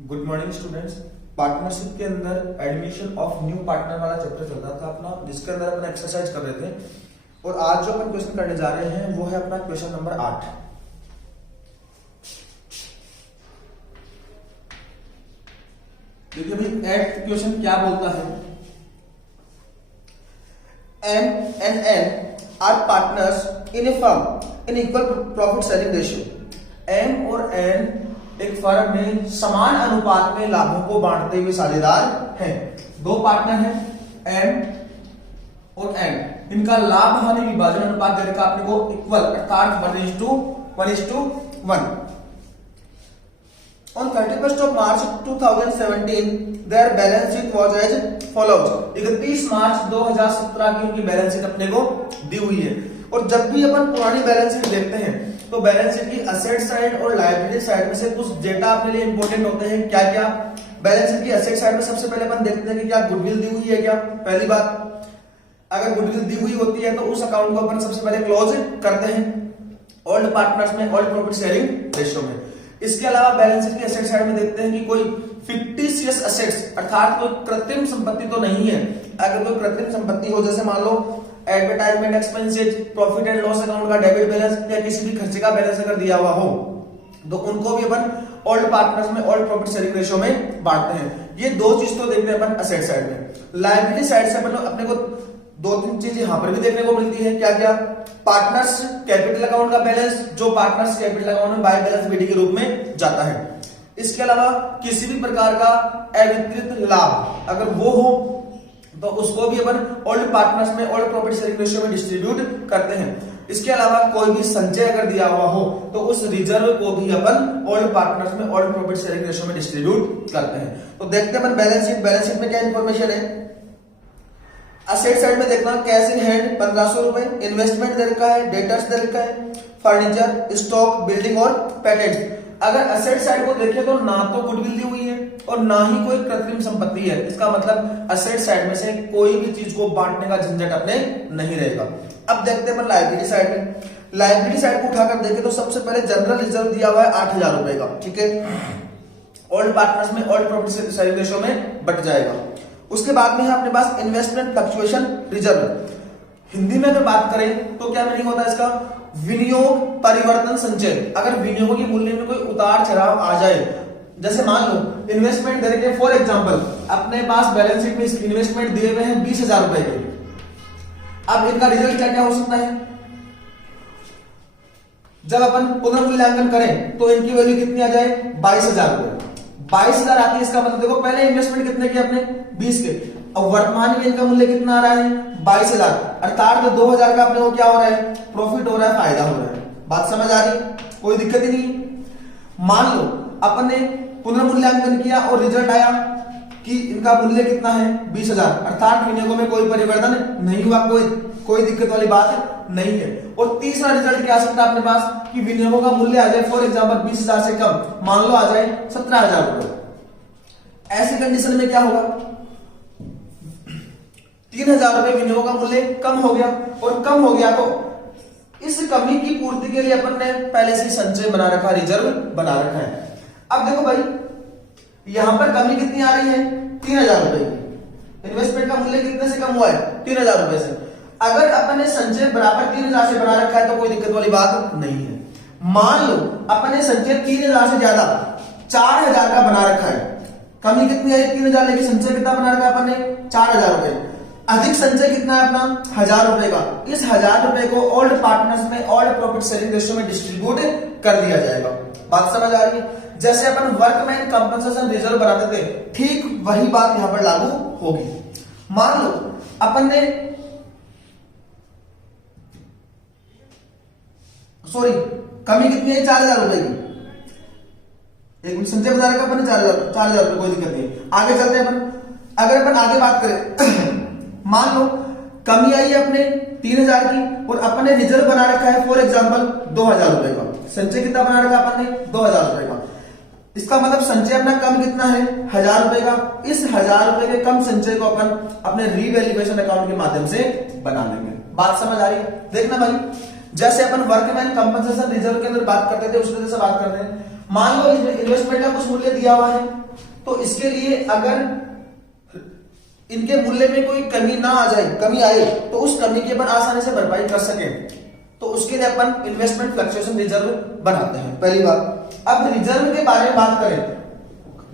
Good morning students. Partnership के अंदर admission of new partner वाला चैप्टर चल रहा था अपना, जिसके अंदर अपन एक्सरसाइज कर रहे थे। और आज जो अपन क्वेश्चन करने जा रहे हैं वो है अपना क्वेश्चन नंबर 8। देखिए भाई, 8th क्वेश्चन क्या बोलता है। M and N are partners in a firm in equal profit sharing ratio। M और N एक फर्म में समान अनुपात में लाभों को बांटते हुए साझेदार हैं। दो पार्टनर हैं M और N, इनका लाभ हानि विभाजन अनुपात दे रखा आपने को इक्वल, अर्थात 1:1। On 31st of March 2017 their balance sheet was as follows। 31 मार्च 2017 की उनकी बैलेंस शीट अपने को दी हुई है। और जब भी अपन पुरानी बैलेंस शीट देखते हैं तो बैलेंस शीट की असेट साइड और लायबिलिटी साइड में से कुछ डेटा अपने लिए इंपॉर्टेंट होते हैं। क्या क्या? बैलेंस शीट की असेट साइड में सबसे पहले अपन देखते हैं कि क्या गुडविल दी हुई है क्या। पहली बात, अगर गुडविल दी हुई होती है तो उस अकाउंट को अपन सबसे पहले क्लोज करते हैं ओल्ड पार्टनर्स में, ओल्ड प्रॉफिट शेयरिंग रेशियो में। इसके अलावा बैलेंस शीट की एसेट साइड में देखते हैं कि कोई फिक्टिशियस एसेट्स अर्थात कोई कृत्रिम संपत्ति तो नहीं है। अगर कोई कृत्रिम संपत्ति हो, जैसे मान लो advertisement expenses, profit and loss account का डेबिट बैलेंस या किसी भी खर्चे का बैलेंस अगर दिया हुआ हो तो उनको भी अपन ओल्ड पार्टनर्स में, ओल्ड प्रॉफिट शेयरिंग रेशियो में बांटते हैं। ये दो चीज तो देखते हैं अपन असेट साइड में। लायबिलिटी साइड से अपन अपने को दो तीन चीज यहां पर भी देखने को मिलती है। क्या क्या? पार्टनर्स कैपिटल अकाउंट का बैलेंस, जो पार्टनर्स कैपिटल अकाउंट में बाय बैलेंस बीडी के रूप में जाता है। इसके अलावा किसी भी प्रकार का अवितरित लाभ अगर वो हो तो उसको भी अपन ओल्ड पार्टनर्स में, ओल्ड प्रॉफिट शेयरिंग रेशियो में डिस्ट्रीब्यूट करते हैं। इसके अलावा कोई भी संचय अगर दिया हुआ हो तो उस रिजर्व को भी अपन ओल्ड पार्टनर्स में, ओल्ड प्रॉफिट शेयरिंग रेशियो में डिस्ट्रीब्यूट करते हैं। तो देखते हैं अपन बैलेंस शीट। बैलेंस शीट में क्या इंफॉर्मेशन है। असेट साइड में देखना, कैश इन हैंड 1500 रुपए, इन्वेस्टमेंट दे रखा है, डेटर्स दे रखा है, फर्नीचर, स्टॉक, बिल्डिंग और पैटेंट्स। अगर असेट साइड को देखें तो ना तो गुडविल दी हुई है और ना ही कोई कृत्रिम संपत्ति है। इसका मतलब असेट साइड में से कोई भी चीज को बांटने का झंझट अपने नहीं रहेगा। अब देखते हैं लायबिलिटी साइड में। लायबिलिटी साइड को उठाकर देखें तो सबसे पहले जनरल रिजर्व दिया हुआ है 8000 रुपए का, ठीक है। ओल्ड पार्टनर्स में, ओल्ड प्रॉफिट शेयरिंग रेशियो में बट जाएगा। उसके बाद में है अपने पास इन्वेस्टमेंट फ्लक्चुएशन रिजर्व। हिंदी में अगर बात करें तो क्या मीनिंग होता है इसका? विनियोग परिवर्तन संचय। अगर विनियोग के मूल्य में कोई उतार चढ़ाव आ जाए, जैसे मान लो इन्वेस्टमेंट दे रखे, फॉर एग्जांपल अपने पास बैलेंस शीट में इन्वेस्टमेंट दिए हुए हैं 20,000 रुपए के। अब इनका रिजल्ट क्या क्या हो सकता है? जब अपन पुनर्मूल्यांकन करें तो इनकी वैल्यू कितनी आ जाए? 22,000 रुपए। 22,000 आती है, इसका मतलब देखो पहले इन्वेस्टमेंट कितने किए अपने? 20 के। अब वर्तमान में इनका मूल्य कितना आ रहा है? 22,000, अर्थात 2,000 का अपने को क्या हो रहा है? प्रॉफिट हो रहा है, फायदा हो रहा है। बात समझ आ रही है? कोई दिक्कत ही नहीं। मान लो अपन ने पुनर्मूल्यांकन किया और रिजल्ट आया कि इनका मूल्य कितना है? 20,000, अर्थात विनियोगों में कोई परिवर्तन नहीं हुआ, कोई दिक्कत वाली बात नहीं है। और तीसरा रिजल्ट क्या आ सकता है अपने पास कि विनियोगों का मूल्य आ जाए फॉर एग्जांपल 20,000 से कम, मान लो आ जाए 17,000 रुपए। ऐसी कंडीशन में क्या होगा? 3,000 रुपए विनियोग का मूल्य कम हो गया, और कम हो गया तो इस कमी की पूर्ति के लिए अपन ने पहले से संचय बना रखा, रिजर्व बना रखा है। अब देखो भाई, यहां पर कमी कितनी आ रही है? 3,000 रुपए की। इन्वेस्टमेंट का मूल्य कितने से कम हुआ है? 3,000 रुपए से। अगर अपन ने संचय बराबर 3,000 से बना रखा है तो कोई दिक्कत वाली बात नहीं है। मान लो अपन ने संचय 3,000 से ज्यादा 4,000 का बना रखा है, कमी कितनी आई? 3,000, लेकिन संचय कितना बना रखा है अपन ने? 4,000 रुपए। अधिक संचय कितना है अपना? 1,000 रुपए का। इस 1,000 रुपए को ओल्ड पार्टनर्स में, ओल्ड प्रॉफिट शेयरिंग रेशियो में डिस्ट्रीब्यूट कर दिया जाएगा। बात समझ आ रही है? जैसे अपन वर्कमैन कंपनसेशन रिजर्व बनाते थे, ठीक वही बात यहां पर लागू होगी। मान लो अपन ने कमी कितनी है? 4,000 रुपए की। एक संचय बता रखा अपन ने 4,000 रुपए, कोई दिक्कत नहीं। आगे चलते हैं अपन। अगर अपन आगे बात करें मान लो कमी आई है अपने 3,000 की और अपन ने रिजर्व बना रखा है फॉर एग्जांपल 2,000 रुपए का। संचय कितना बना रखा अपन ने? 2,000 रुपए का। इसका मतलब संचय अपना कम कितना है? 1,000 रुपए का। इस 1,000 रुपए के कम संचय को अपन अपने रीवैल्यूएशन अकाउंट के माध्यम से बना लेंगे। बात समझ आ रही है? देखना भाई, जैसे अपन वर्कमैन कंपनसेशन रिजर्व के अंदर बात करते थे उसी तरह से बात करते हैं। मान लो इन्वेस्टमेंट का कुछ मूल्य दिया हुआ है, तो इसके लिए अगर इनके मूल्य में कोई कमी ना आ जाए, कमी आए, तो उस कमी की अपन आसानी से भरपाई कर सके, तो उसके लिए अपन इन्वेस्टमेंट फ्लक्चुएशन रिजर्व बनाते हैं, पहली बात। अब रिजर्व के बारे में बात करें,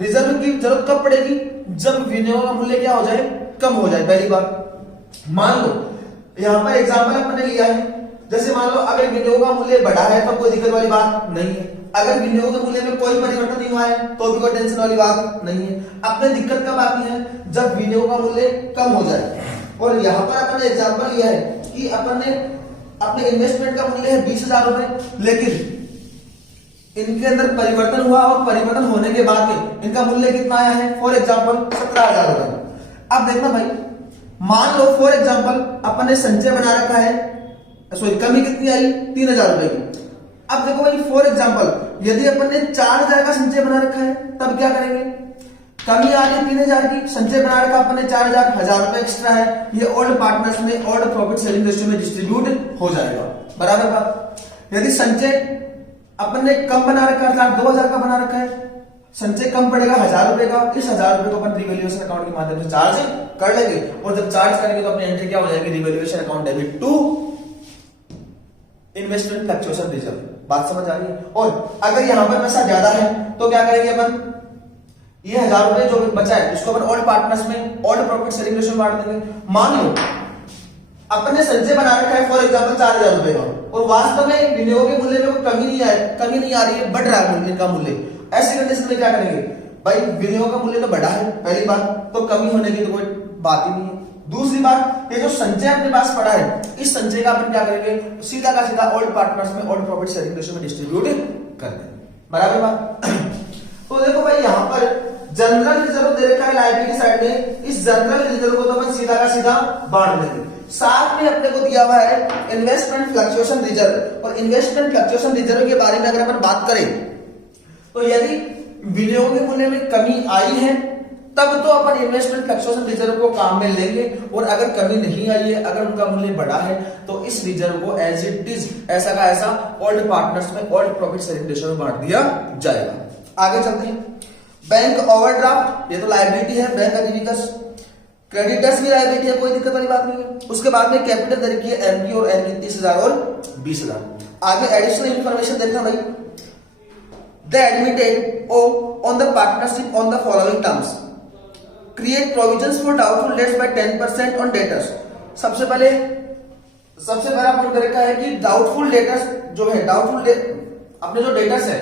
रिजर्व की जरूरत कब पड़ेगी, जब विनियोग का मूल्य क्या हो जाए, कम हो जाए, पहली बात। मान लो यहां पर एग्जांपल अपन ने लिया है, जैसे मान लो अगर विनियोग का मूल्य बढ़ा है तो कोई दिक्कत वाली बात नहीं है, अगर विनियोग के मूल्य में कोई परिवर्तन नहीं हुआ है तो भी कोई टेंशन वाली बात नहीं है। अपने दिक्कत कब आती है, जब विनियोग का मूल्य कम हो जाए। और यहाँ पर अपन ने एग्जांपल लिया है कि अपन ने अपने इन्वेस्टमेंट का मूल्य है 20,000 रुपए, लेकिन इनके अंदर परिवर्तन हुआ और परिवर्तन होने के बाद में इनका मूल्य कितना आया है, फॉर एग्जाम्पल 17,000 रुपए। अब देखना भाई, मान लो फॉर एग्जाम्पल अपन ने संचय बना रखा है, सॉरी कमी कितनी आई, 3,000 रुपए की। अब देखो भाई फॉर एग्जाम्पल यदि अपन ने 4,000 का संचय बना रखा है, तब क्या करेंगे, कमी आ गई 3,000 की, संचय बना रखा अपन ने 4,000, 1,000 रुपए एक्स्ट्रा है, ये ओल्ड पार्टनर्स में ओल्ड प्रॉफिट शेयरिंग रेशियो में डिस्ट्रीब्यूट हो जाएगा, बराबर बात। यदि संचय अपन ने कम बना रखा है, 2,000 का बना रखा है, संचय कम पड़ेगा 1,000 रुपए का, इस 1,000 रुपए को अपन रिवैल्यूएशन अकाउंट के माध्यम से चार्ज कर लेंगे, और जब चार्ज करेंगे तो अपनी एंट्री क्या हो जाएगी, revaluation account debit to investment fluctuation reserve. बात समझ आ रही है। और अगर यहां पर पैसा ज्यादा है तो क्या करेंगे अपन, ये 1,000 रुपए जो बचा है इसको अपन ऑल पार्टनर्स में ऑल प्रॉफिट शेयरिंग रेशियो में बांट देंगे। मान लो अपन ने संचय बना रखा है फॉर एग्जांपल 4,000 रुपए का, और वास्तव में विनियोग के मूल्य में कोई कमी नहीं आ रही है, बढ़ रहा है इनका मूल्य, ऐसी कंडीशन में क्या करेंगे भाई, विनियोग का मूल्य तो बढ़ा है पहली बात, तो कमी होने की तो कोई बात ही नहीं है। दूसरी बात, ये जो संचय अपने पास पड़ा है, इस संचय का अपन क्या करेंगे, सीधा का सीधा ऑल पार्टनर्स में ऑल प्रॉफिट शेयरिंग रेशियो में डिस्ट्रीब्यूट कर देंगे, बराबर बात। तो देखो भाई यहां पर जनरल रिजर्व दे रखा है लायबिलिटी साइड में, इस जनरल रिजर्व को तो अपन सीधा का सीधा बांट देंगे। साथ में अपने को दिया हुआ है इन्वेस्टमेंट फ्लक्चुएशन रिजर्व, और इन्वेस्टमेंट फ्लक्चुएशन रिजर्व के बारे में अगर अपन बात करें तो यदि विनियोग के मूल्य में कमी आई है तब तो अपन इन्वेस्टमेंट फ्लक्चुएशन रिजर्व को काम में लेंगे, और अगर कमी नहीं आई है, अगर उनका मूल्य बढ़ा है तो इस रिजर्व को एज इट इज ऐसा का ऐसा ओल्ड पार्टनर्स में ओल्ड प्रॉफिट शेयरिंग रेशियो में बांट दिया जाएगा। आगे चलते हैं, बैंक ओवरड्राफ्ट, ये तो लायबिलिटी है, बैंक अधिविकस, क्रेडिटर्स भी लायबिलिटी है, कोई दिक्कत वाली बात नहीं है। उसके बाद में कैपिटल दे रखी है एमपी और एनपी 30,000 और 20,000। आगे एडिशनल इंफॉर्मेशन देखना भाई, they admitted on the partnership on the following terms, create provisions for doubtful debts by 10% on debtors। सबसे पहला पॉइंट कर रखा है कि डाउटफुल डेटर्स जो है, डाउटफुल अपने जो डेटर्स है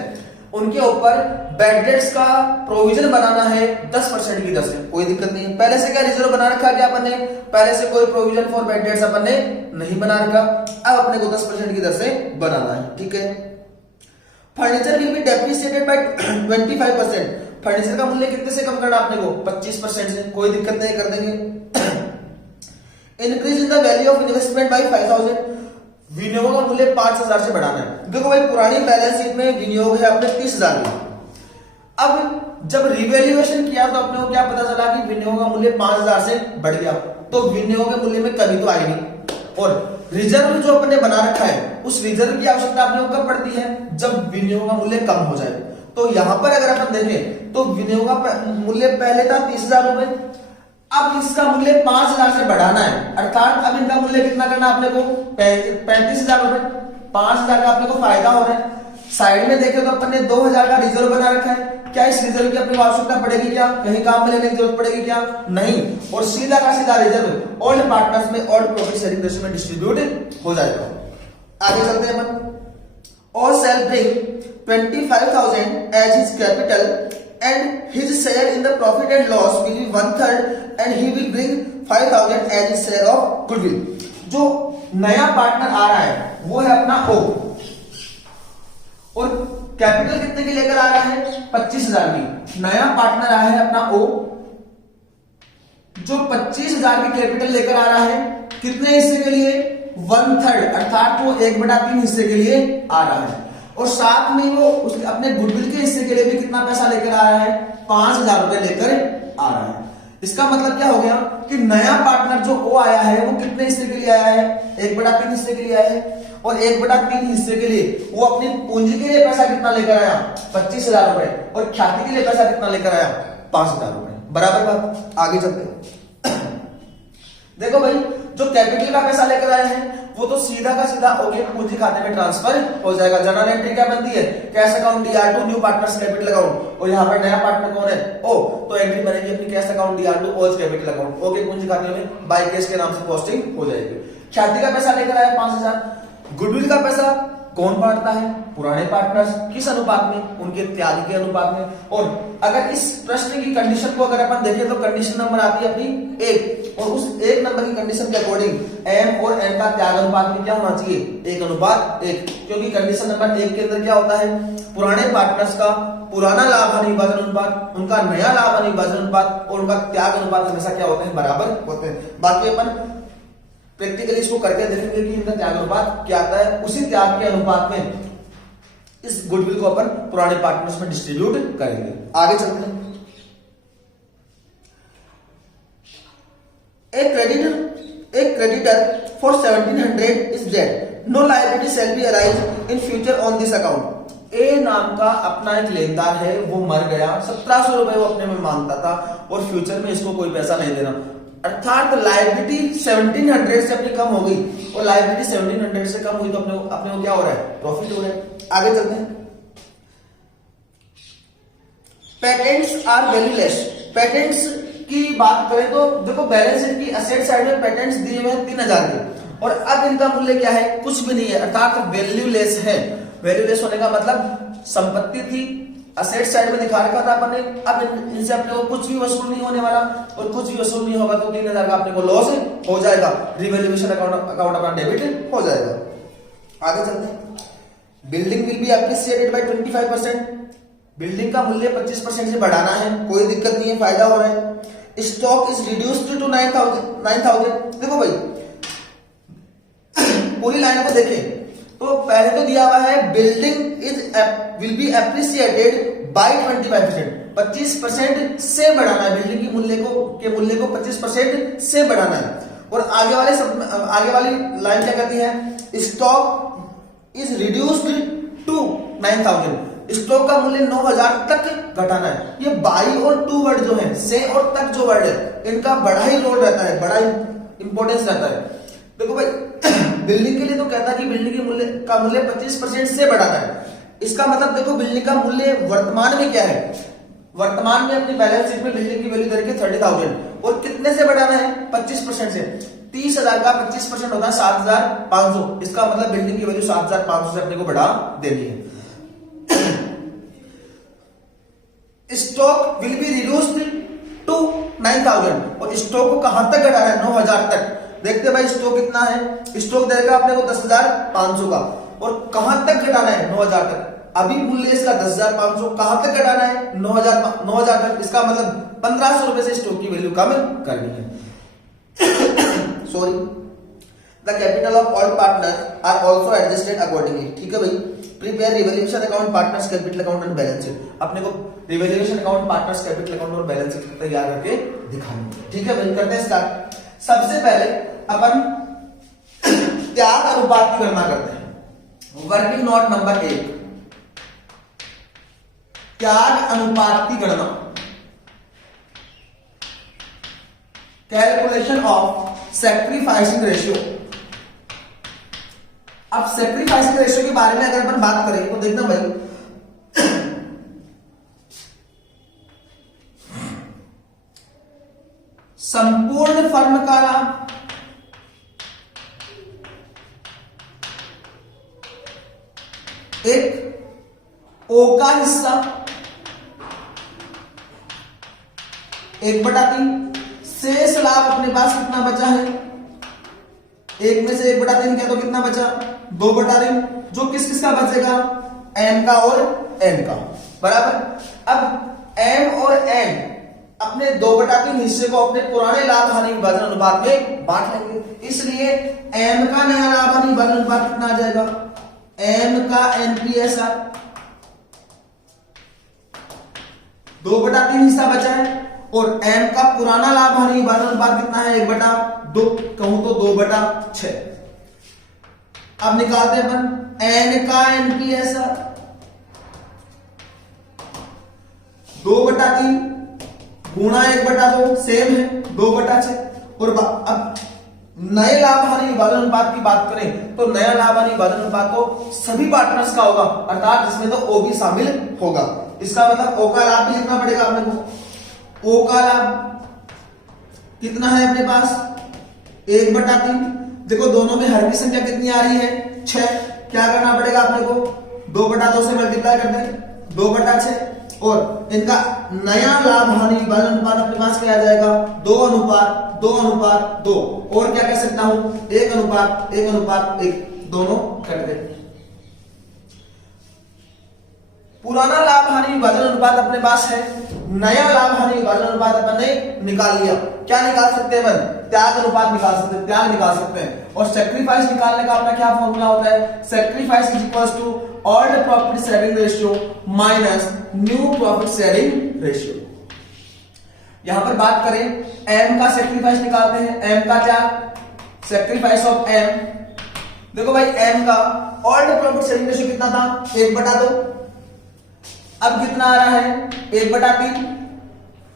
उनके ऊपर बैड डेट्स का प्रोविजन बनाना है 10% की दर से, कोई दिक्कत नहीं है। पहले से क्या रिजर्व बना रखा है, क्या अपन ने पहले से कोई प्रोविजन फॉर बैड डेट्स अपन ने नहीं बना रखा, अब अपने को 10% की दर से बनाना है, ठीक है। Furniture will be depreciated by 25%, furniture का मूल्य कितने से कम करना आपने को, 25% से, कोई दिक्कत नहीं, कर देंगे। Increase in the value of investment by 5,000, विनियोग का मूल्य 5,000 से बढ़ाना है। देखो भाई पुरानी बैलेंस शीट में विनियोग है अपने 30,000 में, अब जब रिवैल्यूएशन किया तो अपने को क्या पता चला कि विनियोग का मूल्य 5,000 से बढ़ गया, तो विनियोग के मूल्य में कमी तो आएगी, और रिजर्व जो अपने बना रखा है उस रिजर्व की आवश्यकता अपने को कब पड़ती है, जब विनियोग का मूल्य कम हो जाए। तो यहां पर अगर अपन देखें तो विनियोग का मूल्य पहले था 30,000 रुपए, अब इसका मूल्य 5,000 से बढ़ाना है, अर्थात अब इनका मूल्य कितना करना अपने को, 35,000 रुपए, 5,000 का अपने को फायदा हो रहा है। साइड में देखें तो अपन ने 2,000 का रिजर्व बना रखा है, क्या इस रिजर्व की अपनी आवश्यकता पड़ेगी, क्या कहीं काम में लेने की जरूरत पड़ेगी, क्या नहीं, और सीधा का सीधा रिजर्व ओल्ड पार्टनर्स में ओल्ड प्रॉफिट शेयरिंग रेशियो में डिस्ट्रीब्यूट हो जाएगा। आगे चलते हैं अपन, और sell bring 25,000 as his capital and his share in the profit and loss will be 1/3 and he will bring 5,000 as his share of goodwill। जो नया पार्टनर आ रहा है वो है अपना ओ, और कैपिटल कितने की लेकर आ रहा है, 25,000 की। नया पार्टनर आया है अपना ओ, जो 25,000 की कैपिटल लेकर आ रहा है, कितने हिस्से के लिए, 1/3, अर्थात वो 1/3 हिस्से के लिए आ रहा है, और साथ में वो उसके अपने गुडविल के हिस्से के लिए भी कितना पैसा लेकर आ रहा है, 5,000 रुपए लेकर आ रहा है। इसका मतलब क्या हो गया कि नया पार्टनर जो ओ आया है वो कितने हिस्से के लिए आया है, 1/3 हिस्से के लिए आया है, और 1/3 हिस्से के लिए वो अपनी पूंजी के लिए पैसा कितना लेकर आया, 25,000 रुपए, और ख्याति के लिए पैसा कितना लेकर आया, 5,000 रुपए। बराबर बात, आगे चलते हैं। देखो भाई, जो कैपिटल का पैसा लेकर आए हैं वो तो सीधा का सीधा ओके पूंजी खाते में ट्रांसफर हो जाएगा। जनरल एंट्री क्या बनती है, cash account DR2 new partners capital account, और यहाँ पर नया पार्टनर कौन है, ओ, तो एंट्री बनेगी अपनी कैश अकाउंट DR2 ओज कैपिटल अकाउंट, ओके पूंजी खाते में बाय कैश के नाम से पोस्टिंग हो जाएगी। ख्याति का पैसा लेकर आया 5,000। गुडविल का पैसा कौन बांटता है, पुराने पार्टनर्स, किस अनुपात में, उनके त्याग के अनुपात में। और अगर इस प्रश्न की कंडीशन को अगर अपन देखें तो कंडीशन नंबर आती है अपनी 1, और उस 1 नंबर की कंडीशन के अकॉर्डिंग एम और एन का त्याग अनुपात में क्या होना चाहिए, 1:1, क्योंकि कंडीशन नंबर 1 के अंदर क्या होता है, पुराने पार्टनर्स का पुराना लाभ हानि विभाजन अनुपात, उनका नया लाभ हानि विभाजन अनुपात और उनका त्याग अनुपात हमेशा क्या होते हैं, बराबर होते हैं। बाकी अपन प्रैक्टिकली इसको करके देखेंगे कि इनका त्याग अनुपात क्या आता है, उसी त्याग के अनुपात में इस गुडविल को अपन पुराने पार्टनर्स में डिस्ट्रीब्यूट करेंगे। आगे चलते हैं। A creditor for 1,700 is dead. No liability shall be arise in future on this account. A नाम का अपना एक लेनदार है, वो मर गया, 1,700 रुपए वो अपने में मांगता था और फ्यूचर में इसको कोई पैसा नहीं देना, अर्थात लाइबिलिटी 1,700 से अपनी कम हो गई, और लाइबिलिटी 1,700 से कम हुई तो अपने को क्या हो रहा है, प्रॉफिट हो रहा है। आगे चलते हैं। Patents are valueless. पेटेंट्स की बात करें तो देखो, बैलेंस शीट की असेट साइड में पेटेंट्स दिए हुए हैं 3,000 के, और अब इनका मूल्य क्या है, कुछ भी नहीं है, अर्थात वैल्यूलेस है। वैल्यूलेस होने का मतलब संपत्ति थी, असेट साइड में दिखा रखा था अपन ने, अब इनसे अपने को कुछ भी वसूल नहीं होने वाला, और कुछ भी वसूल नहीं होगा तो 3,000 का अपने को लॉस हो जाएगा, रिवैल्यूएशन अकाउंट अपना डेबिट हो जाएगा। आगे चलते हैं। Building will be appreciated by 25%। Building का मूल्य 25% से बढ़ाना है, कोई दिक्कत नहीं है, फायदा हो रहा है। Stock is reduced to 9,000। देखो भाई, पूरी लाइन को देखें तो पहले तो दिया हुआ है building is will be appreciated by 25%, 25% से बढ़ाना है, बिल्डिंग की मूल्य को 25% से बढ़ाना है। और आगे वाली लाइन क्या कहती है, stock is reduced to 9,000, stock का मूल्य 9,000 तक घटाना है। ये बाई और टू वर्ड जो है, से और तक जो वर्ड है, इनका बड़ा ही रोल रहता है, बड़ा इंपॉर्टेंस रहता है। देखो भाई, बिल्डिंग के लिए तो कहता है कि बिल्डिंग का मूल्य 25% से बढ़ाना है। इसका मतलब देखो, बिल्डिंग का मूल्य वर्तमान में क्या है, वर्तमान में अपनी बैलेंस शीट में बिल्डिंग की वैल्यू दे रखी है 30,000, और कितने से बढ़ाना है, 25% से। 30,000 का 25% होता है 7,500, इसका मतलब बिल्डिंग की वैल्यू 7,500 से अपने को बढ़ा देनी है। Stock will be reduced to 9,000, और स्टॉक को कहां तक घटाना है, 9,000 तक। देखते भाई, स्टॉक कितना है, स्टॉक देगा अपने को 10,500 का, और कहां तक घटाना है, 9,000 तक। अभी मूल्य इसका 10,500, कहां तक घटाना है, 9,000 तक। इसका मतलब 1,500 रुपए से स्टॉक की वैल्यू कम करनी है। Sorry, the capital of all partner are also adjusted accordingly. ठीक है भाई, prepare revaluation account, partners capital account and balance sheet. अपने को revaluation account, partners capital account और बैलेंस शीट तैयार करके दिखानी है। ठीक है भाई, करते हैं स्टार्ट। सबसे पहले अपन त्याग अनुपात की गणना करते हैं। वर्किंग नोट नंबर 1, त्याग अनुपात की गणना, कैलकुलेशन ऑफ सैक्रिफाइसिंग रेशियो। अब सैक्रिफाइसिंग रेशियो के बारे में अगर अपन बात करें तो देखना भाई, संपूर्ण फर्म का लाभ, एक ओ का हिस्सा 1/3, शेष लाभ अपने पास कितना बचा है, 1 में से 1/3 क्या, तो कितना बचा, 2/3, जो किस किस का बचेगा, एम का और एन का, बराबर। अब एम और एन अपने 2/3 हिस्से को अपने पुराने लाभ हानि विभाजन अनुपात में बांट लेंगे, इसलिए एम का नया लाभ हानि विभाजन अनुपात कितना आ जाएगा, एम का एनपीएसआर, 2/3 हिस्सा बचा है, और एम का पुराना लाभ हानि विभाजन अनुपात कितना है, 1/2, कहूं तो 2/6। अब निकालते हैं अपन एन का एनपीएस 2/3 गुणा 1/2 सेम है 2/6। और अब नए लाभ हानि विभाजन अनुपात की बात करें तो नया लाभ हानि विभाजन अनुपात तो सभी पार्टनर्स का होगा, अर्थात जिसमें तो ओ भी शामिल होगा। इसका मतलब ओ का लाभ भी लिखना पड़ेगा अपने को। ओ का लाभ कितना है अपने पास 1/3। देखो दोनों में हर की संख्या कितनी आ रही है 6। क्या करना पड़ेगा अपने को 2/2 से मल्टीप्लाई कर दें 2/6। और इनका नया लाभ हानि विभाजन अनुपात अपने पास क्या आ जाएगा 2:2:2। और क्या कह सकता हूं 1:1:1 दोनों कर दे। पुराना लाभ हानि विभाजन अनुपात अपने पास है, नया लाभ हानि विभाजन अनुपात अपन ने निकाल लिया। क्या निकाल सकते हैं अपन त्याग अनुपात निकाल सकते हैं, त्याग निकाल सकते हैं। और सेक्रीफाइस निकालने का अपना क्या फॉर्मूला होता है sacrifice is equals to old profit sharing ratio minus new profit sharing ratio. यहां पर बात करें एम का सेक्रीफाइस निकालते हैं। एम का क्या सेक्रीफाइस ऑफ एम। देखो भाई एम का ओल्ड प्रॉफिट शेयरिंग रेशियो कितना था 1/2। अब कितना आ रहा है 1/3।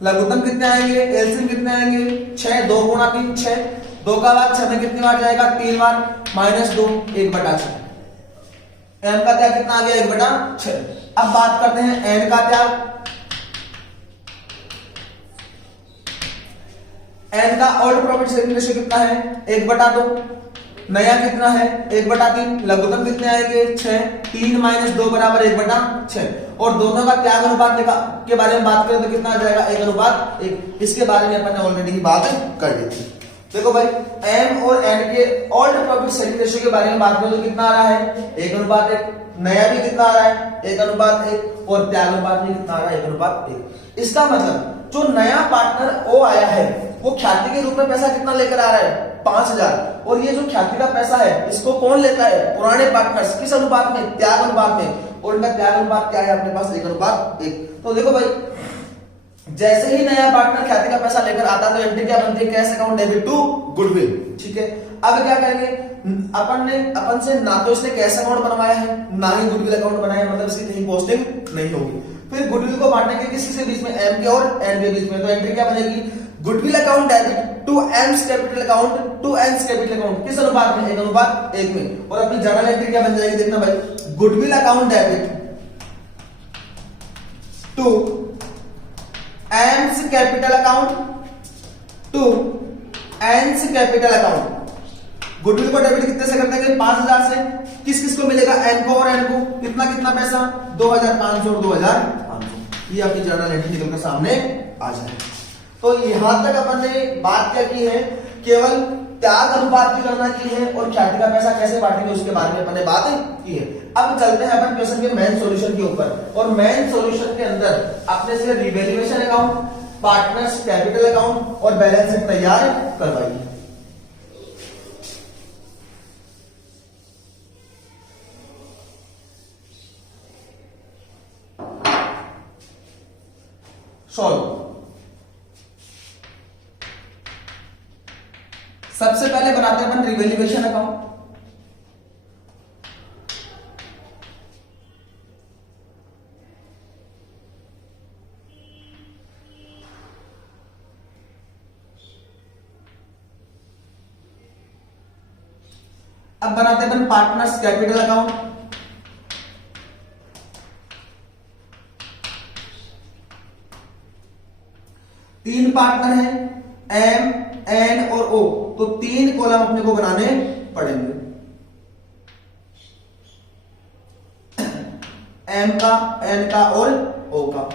लघुत्तम कितने आएंगे एलसीएम कितने आएंगे 6। 2 गुणा 3 6। 2 का बाद 6 में कितनी बार जाएगा 3 बार -2 1/6। एम का त्याग कितना आ गया 1/6। अब बात करते हैं एन का त्याग। एन का ओल्ड प्रॉफिट शेयरिंग रेशियो कितना है 1/2। नया कितना है 1/3। लघुत्तम कितने आएंगे 6। 3 - 2 = 1/6। और दोनों का त्याग अनुपात के बारे में बात करें तो कितना आ जाएगा 1:1। इसके बारे में अपन ने ऑलरेडी ही बात कर ली थी। देखो भाई एम और एन के ओल्ड प्रॉफिट शेयरिंग रेशियो के बारे में बात करें तो कितना आ रहा है 1:1। नया भी कितना आ रहा है 1:1। और त्याग अनुपात भी कितना आ रहा है 1:1। इसका मतलब जो नया पार्टनर ओ आया है वो ख्याति के रूप में पैसा कितना लेकर आ रहा है 5000। और ये जो ख्याति का पैसा है इसको कौन लेता है पुराने पार्टनर्स। किस अनुपात में त्याग अनुपात में। और इनका त्याग अनुपात क्या है अपने पास 1:1। तो देखो भाई जैसे ही नया पार्टनर ख्याति का पैसा लेकर आता तो एंट्री क्या बनती है cash account debit to goodwill. ठीक है अब क्या करेंगे अपन से ना तो इसने कैश अकाउंट बनवाया है ना ही गुडविल अकाउंट बनाया, मतलब इसकी कहीं पोस्टिंग नहीं होगी। फिर गुडविल को बांटेंगे किसी के बीच में एम के और एन के बीच में। तो एंट्री क्या बनेगी goodwill account debit to M's capital account to N's capital account. किस अनुपात में 1:1 में। और अपनी जर्नल एंट्री क्या बन जाएगी देखना भाई goodwill account debit to M's capital account to N's capital account. Goodwill को डेबिट कितने से कर देंगे 5000 से। किस किस को मिलेगा एन को और एन को कितना कितना पैसा 2500 और 2500। ये आपकी जर्नल एंट्री निकल कर सामने आ जाए। तो यहां तक अपन ने बात क्या की है केवल त्याग अनुपात की गणना की है और ख्याति का पैसा कैसे बांटेंगे उसके बारे में अपन ने बात की है। अब चलते हैं अपन क्वेश्चन के मेन सॉल्यूशन के ऊपर। और मेन सॉल्यूशन के अंदर अपने से revaluation account partners capital account और बैलेंस शीट तैयार करवाइए। सॉल्व। सबसे पहले बनाते हैं अपन रिवैल्यूएशन अकाउंट। अब बनाते हैं अपन पार्टनर्स कैपिटल अकाउंट। तीन पार्टनर हैं एम एन और ओ, तो 3 कॉलम अपने को बनाने पड़ेंगे। एम का एन का और ओ का।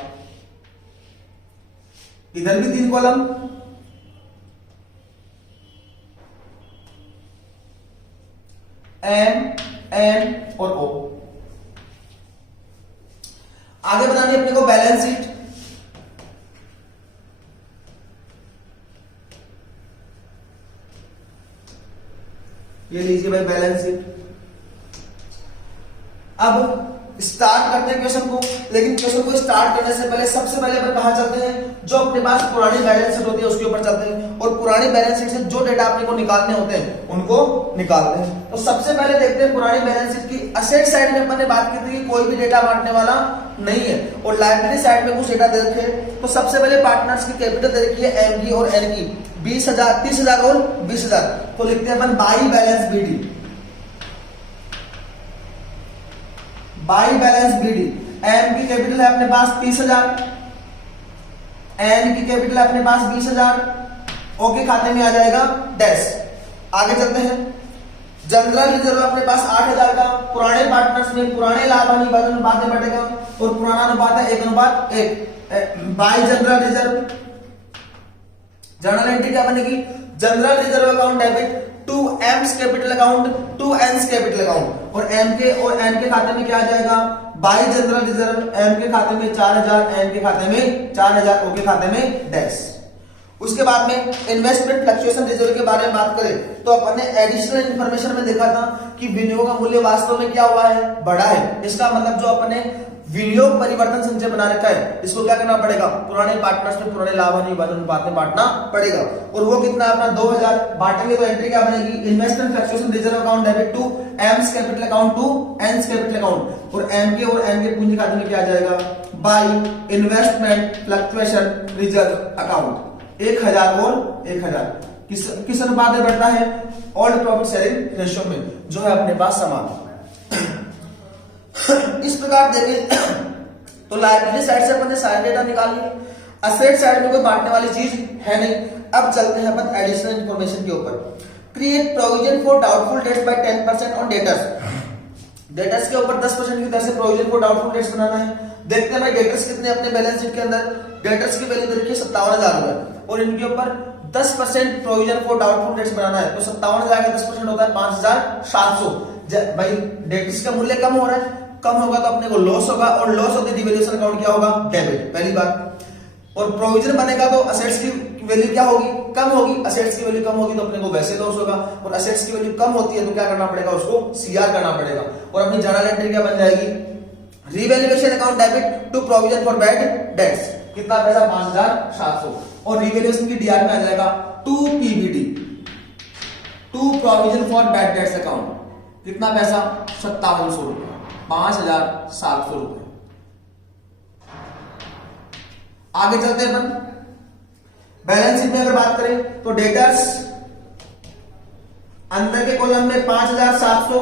इधर भी 3 कॉलम एम एन और ओ। आगे बनानी अपने को बैलेंस शीट। ये लीजिए भाई बैलेंस शीट। अब स्टार्ट करते हैं क्वेश्चन को। लेकिन क्वेश्चन को स्टार्ट करने से पहले सबसे पहले अपन कहां चलते हैं, जो अपने पास पुरानी बैलेंस शीट होती है उसके ऊपर चलते हैं और पुरानी बैलेंस शीट से जो डेटा अपने को निकालने होते हैं उनको निकालते हैं। तो सबसे पहले देखते हैं पुरानी बैलेंस शीट की असेट साइड में अपन ने बात की थी कि कोई भी डेटा बांटने वाला नहीं है और लायबिलिटी साइड में कुछ डेटा दे रखे हैं। तो सबसे पहले पार्टनर्स की कैपिटल दे रखी है एम की और एन की 20,000, 30,000 और 20,000। तो लिखते हैं अपन by balance BD, by balance BD. M की कैपिटल है अपने पास 30,000, एन की कैपिटल है अपने पास 20,000, ओके खाते में आ जाएगा डैश। आगे चलते हैं, जनरल रिजर्व अपने पास 8,000 का, पुराने पार्टनर्स में पुराने लाभ हानि अनुपात में बढ़ेगा और पुराना अनुपात है 1:1। By general reserve, journal entry क्या बनेगी, general reserve account debit to M's capital account to N's capital account और एम के और एन के खाते में क्या आ जाएगा, बाई जनरल रिजर्व एम के खाते में 4,000, एन के खाते में 4,000, ओ के खाते में डैश। उसके बाद में इन्वेस्टमेंट फ्लक्चुएशन रिजर्व के बारे में बात करें तो अपन ने एडिशनल इंफॉर्मेशन में देखा था कि विनियोग का मूल्य वास्तव में क्या हुआ है, बढ़ा है। इसका मतलब जो अपन ने विनियोग परिवर्तन संचय बना रखा है इसको क्या करना पड़ेगा, पुराने पार्टनर्स में पुराने लाभ हानि अनुपात में बांटना पड़ेगा और वो कितना अपना 2,000 बांटेंगे तो एंट्री क्या बनेगी, investment fluctuation reserve account debit to M's capital account to N's capital account और एम के और एन के पूंजी खाते में क्या आ जाएगा, by investment fluctuation reserve account 1,000 और 1,000 किस अनुपात में बढ़ता है, ऑल प्रॉफिट शेयरिंग रेशियो में, जो है अपने पास समान। इस प्रकार देखें तो लायबिलिटी साइड से अपन ने सारे डेटा निकाल लिए, असेट साइड में कोई बांटने वाली चीज है नहीं। अब चलते हैं अपन एडिशनल इंफॉर्मेशन के ऊपर। Create provision for doubtful debts by 10% on debtors. Debtors के ऊपर 10% की दर से प्रोविजन फॉर डाउटफुल डेट्स बनाना है। देखते हैं भाई डेटर्स कितने अपने बैलेंस शीट के अंदर, डेटर्स की वैल्यू देखिए 57,000 रुपए और इनके ऊपर 10% प्रोविजन फॉर डाउटफुल डेट्स बनाना है। तो 57,000 का 10% होता है 5,700। भाई डेटर्स का मूल्य कम हो रहा है, कम होगा तो अपने को लॉस होगा और लॉस होते डिवैल्यूएशन अकाउंट क्या होगा, डेबिट, पहली बात। और प्रोविजन बनेगा तो असेट्स की वैल्यू क्या होगी, कम होगी। असेट्स की वैल्यू कम होगी तो अपने को वैसे लॉस होगा और असेट्स की वैल्यू कम होती है तो क्या करना पड़ेगा, उसको सीआर करना पड़ेगा और अपनी जर्नल एंट्री क्या बन जाएगी, revaluation account debit to provision for bad debts. कितना पैसा, 5,700 और रिवैल्यूएशन की डीआर में आ जाएगा to PBD to provision for bad debts account. कितना पैसा, 5700 रुपए, 5,700 रुपए। आगे चलते हैं अपन बैलेंस शीट में अगर बात करें तो डेटर्स अंदर के कॉलम में 5,700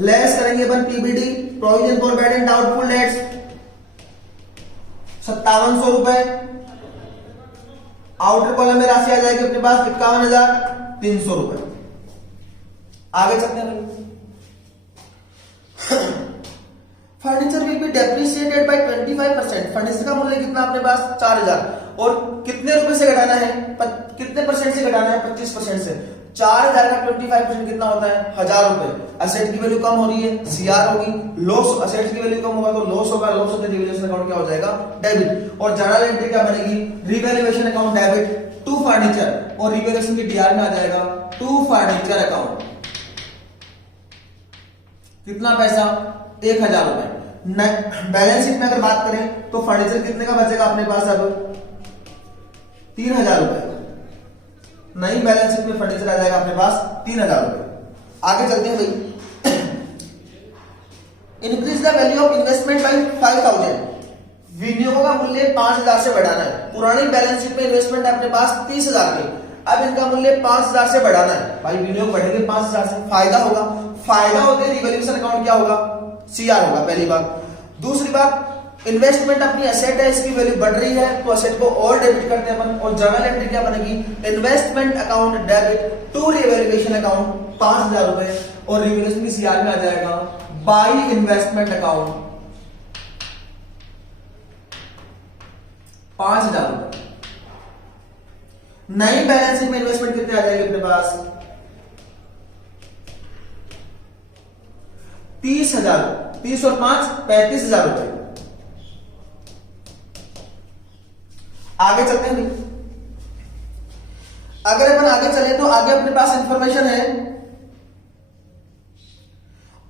लेस करेंगे अपन PBD provision for bad and doubtful debts 5700 रुपए। आउटर कॉलम में राशि आ जाएगी अपने पास 51,300 रुपए। आगे चलते हैं, furniture will be depreciated by 25%। Furniture का मूल्य कितना अपने पास, 4,000 और कितने रुपए से घटाना है, कितने परसेंट से घटाना है, 25% से। 4,000 का 25% कितना होता है, 1,000 रुपए। असेट की वैल्यू कम हो रही है, सीआर होगी, लॉस, असेट की वैल्यू कम होगा तो लॉस होगा, लॉस होते रिवैल्यूएशन अकाउंट क्या हो जाएगा, डेबिट। और जर्नल एंट्री क्या बनेगी, revaluation account debit to furniture और रिवैल्यूएशन की डीआर में आ जाएगा टू फर्नीचर अकाउंट। कितना पैसा, 1,000 रुपए। बैलेंस शीट में अगर बात करें तो फर्नीचर कितने का बचेगा अपने पास, अब 3,000 रुपए। नई बैलेंस शीट में फर्नीचर आ जाएगा अपने पास 3,000 रुपए। आगे चलते हैं भाई, increase the value of investment by 5,000। विनियोग का मूल्य 5,000 से बढ़ाना है। पुरानी बैलेंस शीट में इन्वेस्टमेंट है अपने पास 30,000 की, अब इनका मूल्य 5,000 से बढ़ाना है। भाई विनियोग बढ़ेंगे 5,000 से, फायदा होगा, फायदा होते रिवैल्यूएशन अकाउंट क्या होगा, सीआर होगा, पहली बात। दूसरी बात, इन्वेस्टमेंट अपनी एसेट है, इसकी वैल्यू बढ़ रही है तो एसेट को और डेबिट करते हैं अपन और जर्नल एंट्री क्या बनेगी, investment account debit to revaluation account 5,000 रुपए और रिवैल्यूएशन की सीआर में आ जाएगा बाई इन्वेस्टमेंट अकाउंट 5,000 रुपए। नई बैलेंस शीट में इन्वेस्टमेंट कितने आ जाएंगे अपने पास, 30,000, 30 और 5 35,000 रुपए। आगे चलते हैं, अगर अपन आगे चले तो आगे अपने पास इंफॉर्मेशन है,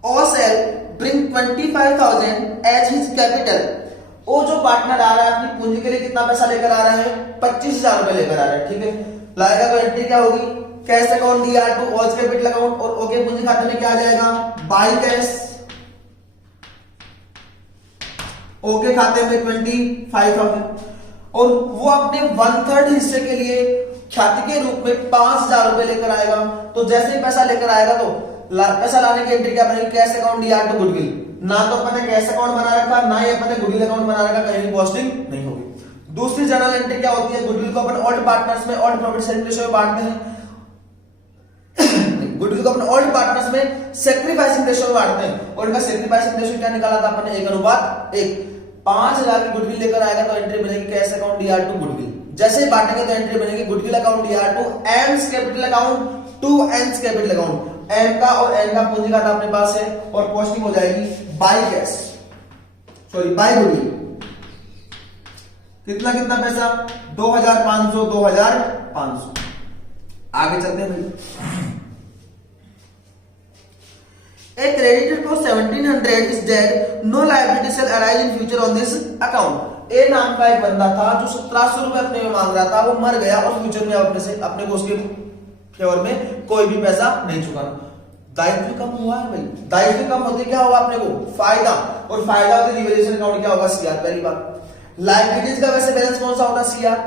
O shall bring 25,000 as his capital. वो जो पार्टनर आ रहा है अपनी पूंजी के लिए कितना पैसा लेकर आ रहा है, 25,000 रुपए लेकर आ रहा है, ठीक है। लाएगा तो एंट्री क्या होगी, कैश अकाउंट दिया टू ऑज कैपिटल अकाउंट, और ओके पूंजी खाते में क्या आ जाएगा, बाई कैश। ओके खाते में 25,000, और वो अपने 1/3 हिस्से के लिए ख्याति के रूप में 5,000 रुपए लेकर आएगा। तो जैसे ही पैसा लेकर आएगा तो पैसा लाने की एंट्री क्या बनेगी, कैश अकाउंट दिया टू गुडविल। ना तो अपन ने कैश अकाउंट बना रखा, ना ही अपन ने गुडविल अकाउंट बना रखा, कहीं भी पोस्टिंग नहीं होगी। दूसरी जर्नल एंट्री क्या होती है, गुडविल को अपन ओल्ड पार्टनर्स में ओल्ड प्रॉफिट शेयरिंग रेशियो में बांटते हैं। गुडविल को अपन ओल्ड पार्टनर्स में सेक्रीफाइसिंग रेशियो में बांटते हैं, और इनका सेक्रीफाइसिंग रेशियो क्या निकाला था अपन ने, 1:1। 5,000 की गुडविल लेकर आएगा तो एंट्री बनेगी cash account DR to goodwill. जैसे ही बांटेंगे तो एंट्री बनेगी goodwill account DR to M's capital account to M's capital account. M का और एन का पूंजी खाता अपने पास है, और पोस्टिंग हो जाएगी by cash, sorry by goodwill. कितना कितना पैसा, 2,500 2,500। आगे चलते हैं भाई। A creditor को 1,700 is dead, no liability shall arise in future on this account। ए नाम का एक बंदा था जो 1,700 रुपए अपने में मांग रहा था, वो मर गया और फ्यूचर में अपने को उसके फेवर में कोई भी पैसा नहीं चुकाना। दायित्व कम हुआ है भाई, दायित्व कम होते क्या होगा अपने को, फायदा, और फायदा होते रिवैल्यूएशन अकाउंट क्या होगा, सीआर। पहली बात लायबिलिटीज का वैसे बैलेंस कौन सा होता है, सीआर।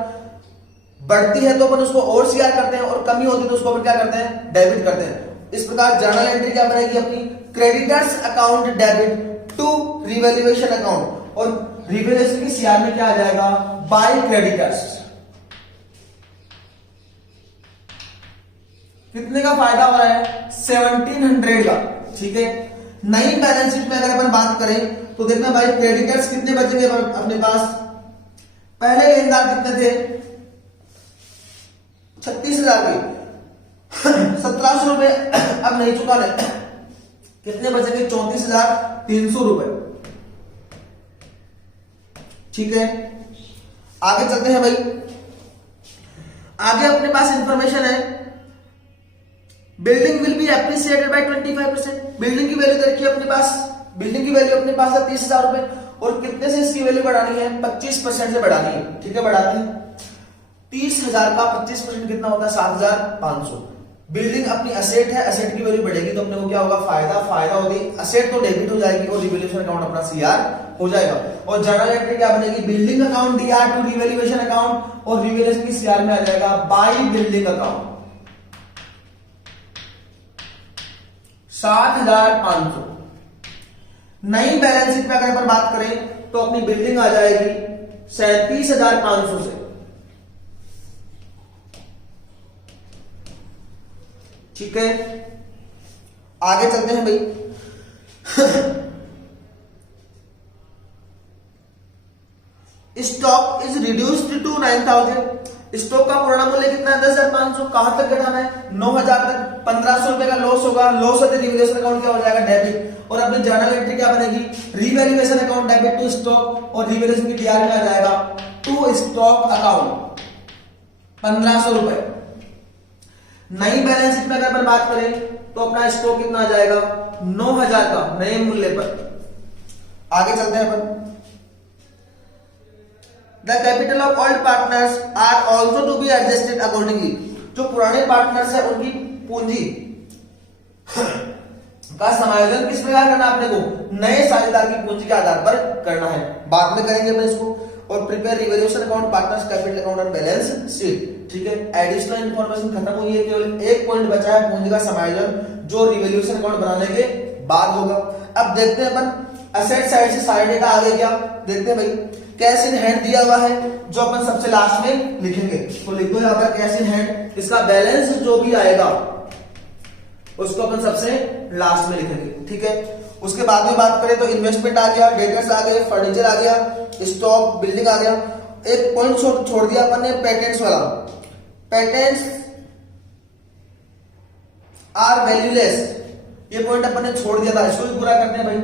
बढ़ती है तो अपन उसको और सीआर करते हैं, और कमी होती है तो उसको अपन क्या करते हैं, डेबिट करते हैं। इस प्रकार जर्नल एंट्री क्या बनेगी अपनी, creditors account debit to revaluation account, और रिवैल्यूएशन की सीआर में क्या आ जाएगा, बाय क्रेडिटर्स। कितने का फायदा हो रहा है, 1,700 का, ठीक है। नई बैलेंस शीट में अगर अपन बात करें तो देखना भाई क्रेडिटर्स कितने बचेंगे अपने पास। पहले लेनदार कितने थे, 36,000 के, 1,700 रुपए अब नहीं चुकाने, कितने बचेंगे, 34,300 रुपए, ठीक है। आगे चलते हैं भाई। आगे अपने पास इंफॉर्मेशन है, building will be appreciated by 25%। Building की वैल्यू देखिए अपने पास, बिल्डिंग की वैल्यू अपने पास है 30,000 रुपए, और कितने से इसकी वैल्यू बढ़ानी है, 25% से बढ़ानी है, ठीक है। बढ़ाते हैं 30,000 का 25% कितना होता है, 7,500। बिल्डिंग अपनी असेट है, असेट की वैल्यू बढ़ेगी तो अपने को क्या होगा, फायदा। फायदा होगी असेट तो डेबिट हो जाएगी, और रिवैल्यूएशन अकाउंट अपना सीआर हो जाएगा। और जर्नल एंट्री क्या बनेगी, building account DR to revaluation account, और रिवैल्यूएशन की सीआर में आ जाएगा बाय बिल्डिंग अकाउंट 7,500। नई बैलेंस शीट में अगर अपन बात करें तो अपनी बिल्डिंग आ जाएगी 37,500 से, ठीक है। आगे चलते हैं भाई। Stock is reduced to 9,000। Stock का पूर्ण मूल्य कितना है, 10,500। कहां तक घटाना है, 9,000 तक। 1,500 रुपए का लॉस होगा, लॉस होते रिवैल्यूएशन अकाउंट क्या हो जाएगा, डेबिट। और अपनी जर्नल एंट्री क्या बनेगी, revaluation account debit to stock, और रिवैल्यूएशन की डीआर में आ जाएगा टू स्टॉक अकाउंट 1,500 रुपए। नई बैलेंस शीट में अगर अपन बात करें तो अपना स्टॉक कितना आ जाएगा, 9,000 का नए मूल्य पर। आगे चलते हैं अपन। The capital of old partners are also to be adjusted accordingly. जो पुराने पार्टनर्स है उनकी पूंजी का समायोजन किस प्रकार करना है अपने को, नए साझेदार की पूंजी के आधार पर करना है। बाद में करेंगे अपन इसको। और prepare revaluation account, partners capital account और बैलेंस शीट, ठीक है। एडिशनल इंफॉर्मेशन खत्म हुई है, केवल एक पॉइंट बचा है, पूंजी का समायोजन, जो रिवैल्यूएशन अकाउंट बनाने के बाद होगा। अब देखते हैं अपन असेट साइड से साइड का आगे क्या देखते हैं भाई। कैश इन हैंड दिया हुआ है जो अपन सबसे लास्ट में लिखेंगे, तो लिख दो यहाँ पर कैश इन हैंड। इसका बैलेंस जो भी आएगा उसको अपन सबसे लास्ट में लिखेंगे, ठीक है। उसके बाद में बात करें तो इन्वेस्टमेंट आ गया, डेटर्स आ गए, फर्नीचर आ गया, स्टॉक, बिल्डिंग आ गया। एक पॉइंट छोड़ दिया अपन ने, पेटेंट्स वाला। पेटेंट्स आर वैल्यूलेस, ये पॉइंट अपन ने छोड़ दिया था, इसको भी पूरा करते हैं भाई।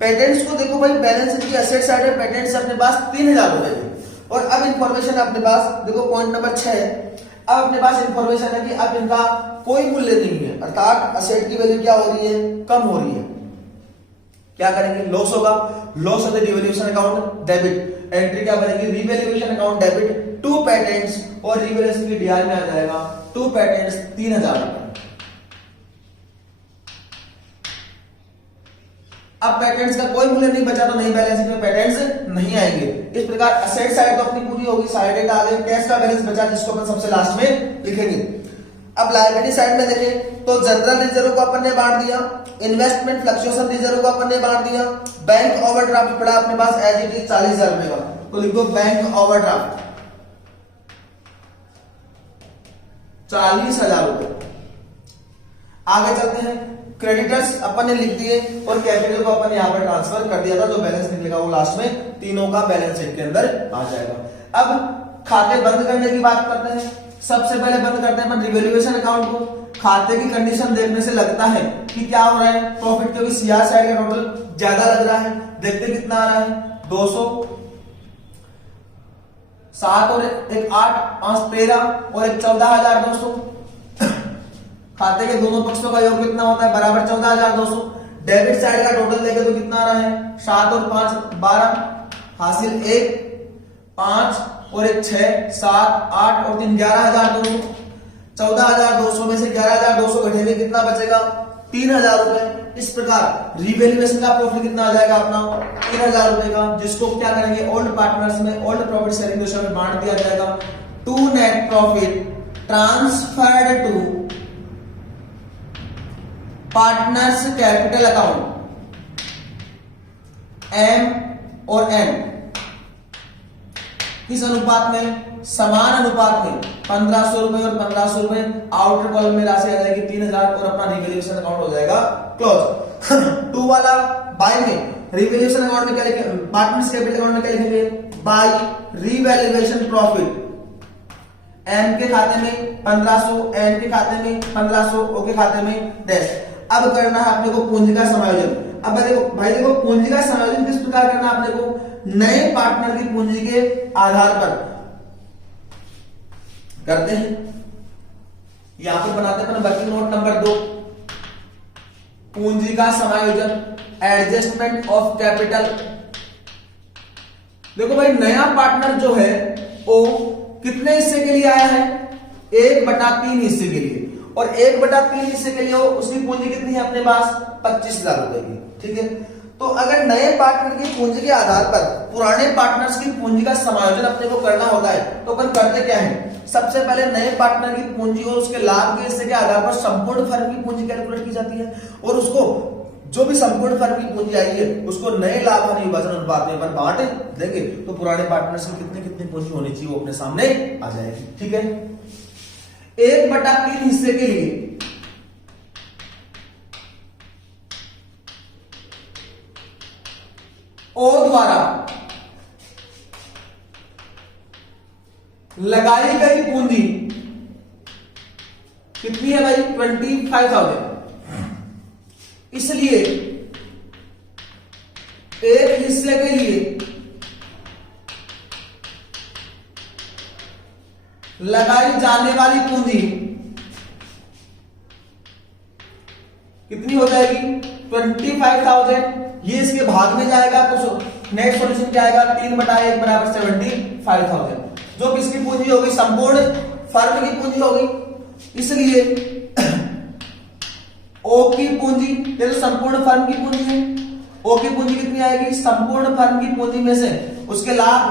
पेटेंट्स को देखो भाई, बैलेंस की असेट साइड है, पेटेंट्स अपने पास 3,000 रुपए थे। और अब इंफॉर्मेशन अपने पास देखो, पॉइंट नंबर 6 है। अब अपने पास इंफॉर्मेशन है कि अब इनका कोई मूल्य नहीं है, अर्थात असेट की वैल्यू क्या हो रही है, कम हो रही है। क्या करेंगे, लॉस होगा, loss of the revaluation account debit, entry क्या बनेगी, revaluation account debit to patents, और रिवैल्यूएशन की डीआर में आ जाएगा टू पेटेंट्स 3000 रुपए। अब पेटेंट्स का कोई मूल्य नहीं बचा तो नई बैलेंस शीट में पेटेंट्स नहीं आएंगे। इस प्रकार असेट साइड तो अपनी पूरी होगी, साइड डेट आ गई, कैश का बैलेंस बचा जिसको अपन सबसे लास्ट में लिखेंगे। अब लायबिलिटी साइड में देखें तो जनरल रिजर्व को अपन ने बांट दिया, इन्वेस्टमेंट फ्लक्चुएशन रिजर्व को अपन ने बांट दिया, बैंक ओवरड्राफ्ट पड़ा अपने पास एज इट इज 40,000 रुपए का, तो लिखो बैंक ओवरड्राफ्ट 40,000 रुपए। आगे चलते हैं, क्रेडिटर्स अपन ने लिख दिए और कैपिटल को अपन यहां पर ट्रांसफर कर दिया था, जो बैलेंस निकलेगा वो लास्ट में तीनों का बैलेंस शीट के अंदर आ जाएगा। अब खाते बंद करने की बात करते हैं। सबसे पहले बंद करते हैं अपन रिवैल्यूएशन अकाउंट को। खाते की कंडीशन देखने से लगता है कि क्या हो रहा है, प्रॉफिट, क्योंकि सीआर साइड का टोटल ज्यादा लग रहा है। देखते कितना आ रहा है, 200, 7 और 1 8, 5 13 और 1 14,200। खाते के दोनों पक्षों का योग कितना होता है, बराबर 14,200। डेबिट साइड का टोटल देखें तो कितना आ रहा है, 7 और 5 12, हासिल 1 5 और 1 6 7 8 और 3 11,200। 14,200 में से 11,200 घटेंगे कितना बचेगा, 3,000 रुपए। इस प्रकार रिवैल्यूएशन का प्रॉफिट कितना आ जाएगा अपना, 3,000 रुपए का, जिसको क्या करेंगे ओल्ड पार्टनर्स में ओल्ड प्रॉफिट शेयरिंग रेशियो में बांट दिया जाएगा। To net profit transferred to partners capital account M और एन किस अनुपात में, समान अनुपात में 1,500 रुपए और 1,500 रुपए। आउटर कॉलम में राशि आ जाएगी 3,000 और अपना रिवैल्यूएशन अकाउंट हो जाएगा क्लोज। 2 वाला बाय में रिवैल्यूएशन अकाउंट में क्या लिखेंगे, पार्टनर्स कैपिटल अकाउंट में क्या लिखेंगे, बाय रिवैल्यूएशन प्रॉफिट एम के खाते में 1,500, एन के खाते में 1,500, ओ के खाते में डैश। अब करना है अपने को पूंजी का समायोजन। अब देखो भाई, देखो पूंजी का समायोजन किस प्रकार करना है अपने को, नए पार्टनर की पूंजी के आधार पर करते हैं। यहां पर बनाते हैं वर्किंग नोट नंबर 2, पूंजी का समायोजन, एडजस्टमेंट ऑफ कैपिटल। देखो भाई, नया पार्टनर जो है वो कितने हिस्से के लिए आया है, 1/3 हिस्से के लिए, और 1/3 हिस्से के लिए उसकी पूंजी कितनी है अपने पास, 25,000 रुपए की। ठीक है, तो अगर नए पार्टनर की पूंजी के आधार पर पुराने पार्टनर्स की पूंजी का समायोजन अपने को करना होता है, तो अपन करते क्या है, सबसे पहले नए पार्टनर की पूंजी और उसके लाभ के हिस्से के आधार पर संपूर्ण फर्म की पूंजी कैलकुलेट की जाती है, और उसको जो भी संपूर्ण फर्म की पूंजी आई है उसको नए लाभ हानि विभाजन अनुपात में अपन बांट देंगे, तो पुराने पार्टनर्स की कितनी कितनी पूंजी होनी चाहिए वो अपने सामने आ जाएगी। ठीक है, 1/3 हिस्से के लिए ओ द्वारा लगाई गई पूंजी कितनी है भाई, 25,000। इसलिए एक हिस्से के लिए लगाई जाने वाली पूंजी कितनी हो जाएगी, 25,000। ये इसके भाग में जाएगा तो नेक्स्ट सॉल्यूशन क्या आएगा, 3/1 बराबर 75,000, जो किसकी पूंजी होगी, संपूर्ण फर्म की पूंजी होगी। इसलिए ओ की पूंजी, ये तो संपूर्ण फर्म की पूंजी है, ओ की पूंजी कितनी आएगी, संपूर्ण फर्म की पूंजी में से उसके लाभ,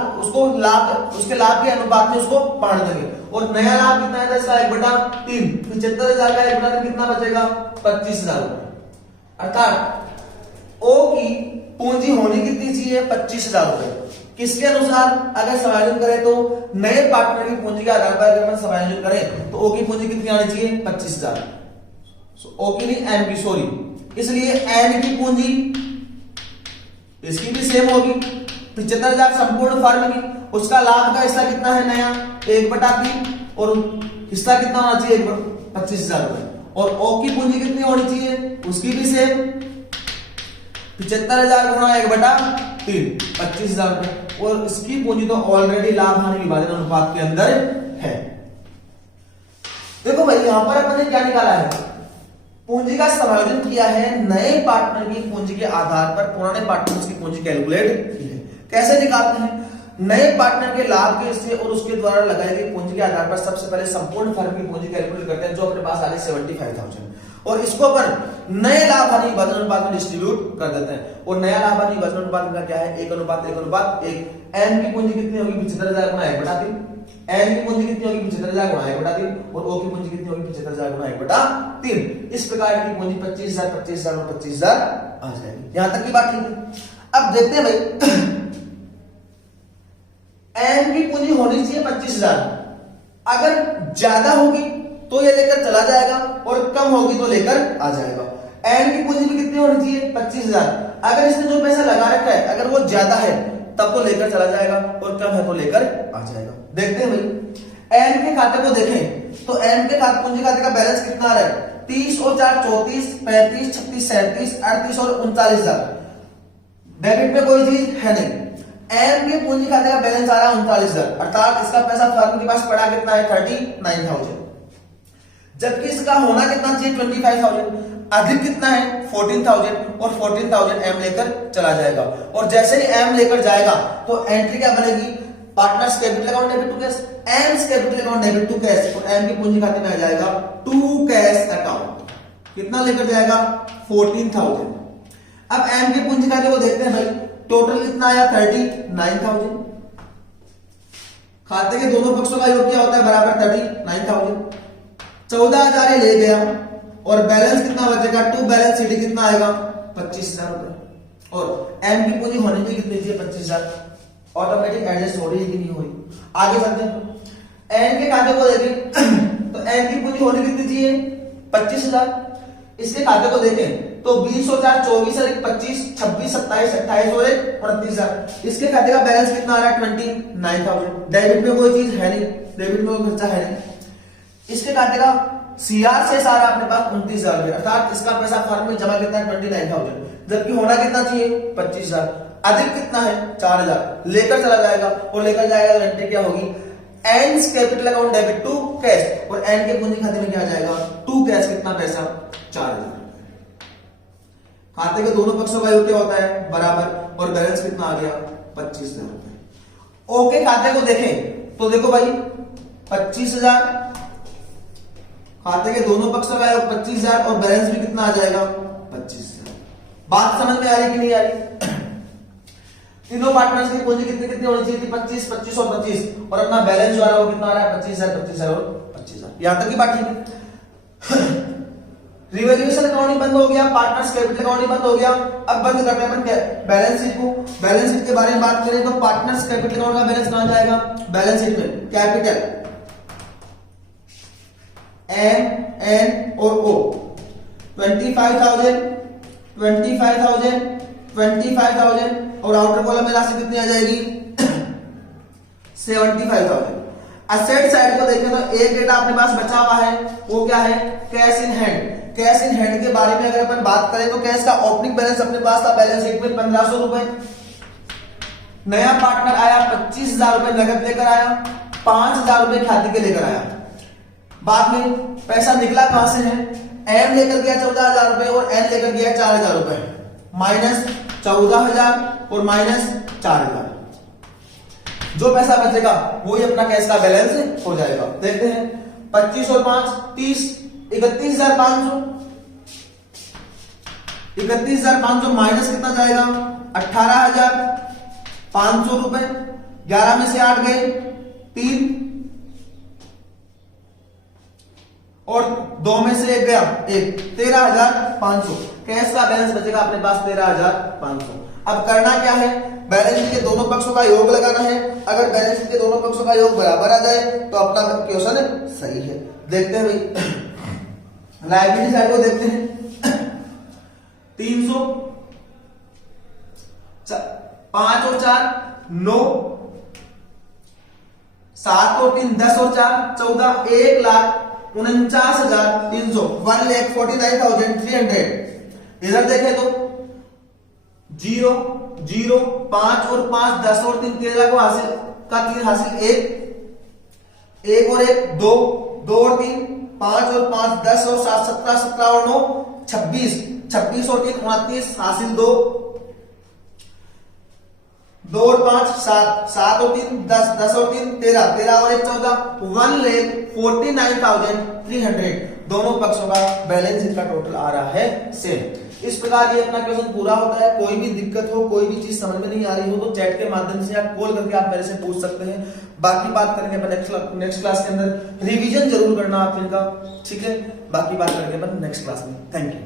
उसके लाभ के अनुपात में उसको बांट देंगे, और नया लाभ कितना है इसका 1/3, 75,000 का 1/3 कितना बचेगा, 25,000। अर्थात ओ की पूंजी होनी कितनी चाहिए, 25,000 रुपए। किसके अनुसार, अगर समायोजन करें तो नए पार्टनर की पूंजी के आधार पर अगर हम समायोजन करें तो ओ की पूंजी कितनी आनी चाहिए, 25,000। ओ की नहीं, एन की, सॉरी। इसलिए एन की पूंजी इसकी भी सेम होगी, 75,000 संपूर्ण फर्म की, उसका लाभ का हिस्सा कितना है नया, 1/3, और हिस्सा कितना होना चाहिए, 25,000 रुपए। और ओ की पूंजी कितनी होनी चाहिए, उसकी भी सेम, 75,000 गुणा 1/3, 25,000 रुपए, और इसकी पूंजी तो ऑलरेडी लाभ हानि विभाजन अनुपात के अंदर है। देखो भाई, यहां पर अपन ने क्या निकाला है, पूंजी का समायोजन किया है नए पार्टनर की पूंजी के आधार पर पुराने पार्टनर्स की पूंजी कैलकुलेट की है। कैसे निकालते हैं? नए पार्टनर के लाभ के हिस्से और उसके द्वारा लगाई गई पूंजी के आधार पर सबसे पहले संपूर्ण फर्म की पूंजी कैलकुलेट करते हैं जो अपने पास आ रही 75,000 और इसको अपन नए लाभ हानि विभाजन अनुपात में डिस्ट्रीब्यूट कर देते हैं। और नया लाभ हानि विभाजन अनुपात का क्या है? 1:1:1। एन की पूंजी कितनी होगी? 75,000 गुणा 1/3। एन की पूंजी कितनी होगी? 75,000 गुणा 1/3 और ओ की पूंजी कितनी होगी? 75,000 गुणा 1/3। इस प्रकार की पूंजी 25,000 25,000 और 25,000 आ जाएगी। यहां तक की बात ठीक है। अब देखते हैं भाई एन की पूंजी होनी चाहिए 25,000, अगर ज्यादा होगी तो ये लेकर चला जाएगा और कम होगी तो लेकर आ जाएगा। एन की पूंजी भी कितनी होनी चाहिए? 25,000। अगर इसने जो पैसा लगा रखा है अगर वो ज्यादा है तब तो लेकर चला जाएगा और कम है तो लेकर आ जाएगा। देखते हैं भाई एन के खाते को देखें तो एन के खाते पूंजी खाते का बैलेंस कितना आ रहा है? 30 और 4 34, 35, 36, 37, 38 और 39,000। डेबिट में कोई चीज है नहीं। एन के पूंजी खाते का बैलेंस आ रहा है 39,000, अर्थात इसका पैसा फर्म के पास पड़ा कितना है? 39,000। जबकि इसका होना कितना चाहिए? 25,000। अधिक कितना है? 14,000 और 14,000 एम लेकर चला जाएगा। और जैसे ही एम लेकर जाएगा तो एंट्री क्या बनेगी? Partners capital account debit to cash, M's capital account debit to cash और एम के पूंजी खाते में आ जाएगा टू कैश अकाउंट। कितना लेकर जाएगा? 14,000। अब एम के पूंजी खाते को देखते हैं भाई, टोटल कितना आया? 39,000। खाते के दोनों पक्षों का योग क्या होता है? बराबर 39,000। 14,000 ये ले गया और बैलेंस कितना बचेगा? टू बैलेंस शीट कितना आएगा? 25,000 रुपए। और एम की पूंजी होनी चाहिए कितनी चाहिए? 25,000। ऑटोमेटिक एडजस्ट हो रही है कि नहीं हो रही? आगे चलते हैं। एन के खाते को देखें तो एन की पूंजी होनी कितनी चाहिए? 25,000। इसके खाते को देखें तो 20 और 4 24 और 25 26 27 28 और 29,000। इसके खाते का बैलेंस कितना आ रहा है? 29,000। डेबिट में कोई चीज है नहीं, डेबिट में कोई खर्चा है नहीं। इसके खाते का सीआर से सारा अपने पास 29,000, अर्थात इसका पैसा फर्म में जमा कितना है? 29,000। जबकि होना कितना चाहिए? 25,000। अधिक कितना है? 4,000। लेकर चला जाएगा और लेकर जाएगा तो एंट्री क्या होगी? N's capital account debit to cash और एन के पूंजी खाते में क्या आ जाएगा? To cash. कितना पैसा? 4,000। खाते के दोनों पक्षों का योग क्या होता है? बराबर। और बैलेंस कितना आ गया? 25,000 रुपए। ओके खाते को देखें तो देखो भाई 25,000, खाते के दोनों पक्षों का योग 25,000 और बैलेंस भी कितना आ जाएगा? 25,000। बात समझ में आ रही कि नहीं आ रही? तीनों पार्टनर्स की पूंजी कितनी कितनी होनी चाहिए थी? 25, 25 और 25 और अपना बैलेंस जो आ रहा है वो कितना आ रहा है? 25,000, 25,000 और 25,000। यहां तक की बात ठीक है। रिवैल्यूएशन अकाउंटिंग बंद हो गया, पार्टनर्स कैपिटल अकाउंटिंग बंद हो गया। अब बंद करते हैं अपन बैलेंस शीट को। बैलेंस शीट के बारे में बात करें तो पार्टनर्स कैपिटल अकाउंट का बैलेंस कहां जाएगा? बैलेंस शीट में कैपिटल एन और ओ 25,000 25,000 25,000 और आउटर कॉलम में राशि कितनी आ जाएगी? 75,000। असेट साइड को देखें तो एक डेटा अपने पास बचा हुआ है वो क्या है? Cash in hand. Cash in hand के बारे में अगर अपन बात करें तो कैश का ओपनिंग बैलेंस अपने पास था बैलेंस शीट में 1,500 रुपए। नया पार्टनर आया 25,000 रुपए नगद लेकर आया, 5,000 रुपए खाते के लेकर आया। बाद में पैसा निकला कहां से है? एम लेकर गया 14,000 रुपए और एन लेकर गया 4,000 रुपए। माइनस 14,000 और माइनस 4,000। जो पैसा बचेगा वही अपना कैश का बैलेंस हो जाएगा। देखते हैं 25 और 5 30, 31,500। 31,500 माइनस कितना जाएगा? 18,500 रुपए। 11 में से 8 गए 3 और 2 में से 1 गया 1, 13,500। कैश का बैलेंस बचेगा अपने पास 13,500। अब करना क्या है? बैलेंस शीट के दोनों पक्षों का योग लगाना है। अगर बैलेंस शीट के दोनों पक्षों का योग बराबर आ जाए तो अपना क्वेश्चन सही है। देखते हैं भाई लायबिलिटी साइड को देखते हैं। 300, 5 और 4 9, 7 और 3 10 और 4 14, 1,49,300 1,49,300। इधर देखें तो 0 0 5 और 5 10 और 3 13 को हासिल का 3 हासिल 1 1 और 1 2 2 और 3 5 और 5 10 और 7 17, 17 और 9 26, 26 और 3 29, हासिल 2, 2 और 5 7, 7 और 3 10, 10 और 3 13, 13 और 1 14, 1,49,300। दोनों पक्षों का बैलेंस इनका टोटल आ रहा है सेम। इस प्रकार ये अपना क्वेश्चन पूरा होता है। कोई भी दिक्कत हो, कोई भी चीज समझ में नहीं आ रही हो तो चैट के माध्यम से आप कॉल करके आप मेरे से पूछ सकते हैं। बाकी बात करेंगे अपन नेक्स्ट क्लास के अंदर। रिवीजन जरूर करना आप इनका, ठीक है। बाकी बात करेंगे अपन नेक्स्ट क्लास में। Thank you.